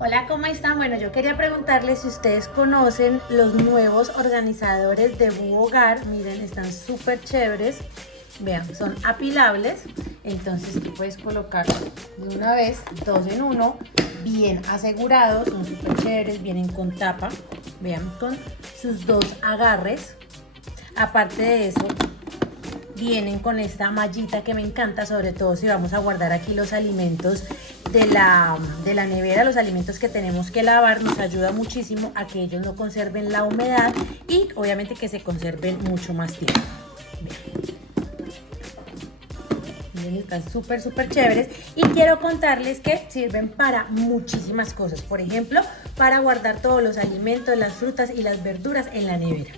Hola, ¿cómo están? Bueno, yo quería preguntarles si ustedes conocen los nuevos organizadores de Búho Hogar. Miren, están súper chéveres. Vean, son apilables. Entonces tú puedes colocar de una vez dos en uno, bien asegurados. Son súper chéveres, vienen con tapa. Vean, con sus dos agarres. Aparte de eso, vienen con esta mallita que me encanta, sobre todo si vamos a guardar aquí los alimentos de la nevera, los alimentos que tenemos que lavar. Nos ayuda muchísimo a que ellos no conserven la humedad y obviamente que se conserven mucho más tiempo. Miren, están súper chéveres y quiero contarles que sirven para muchísimas cosas. Por ejemplo, para guardar todos los alimentos, las frutas y las verduras en la nevera.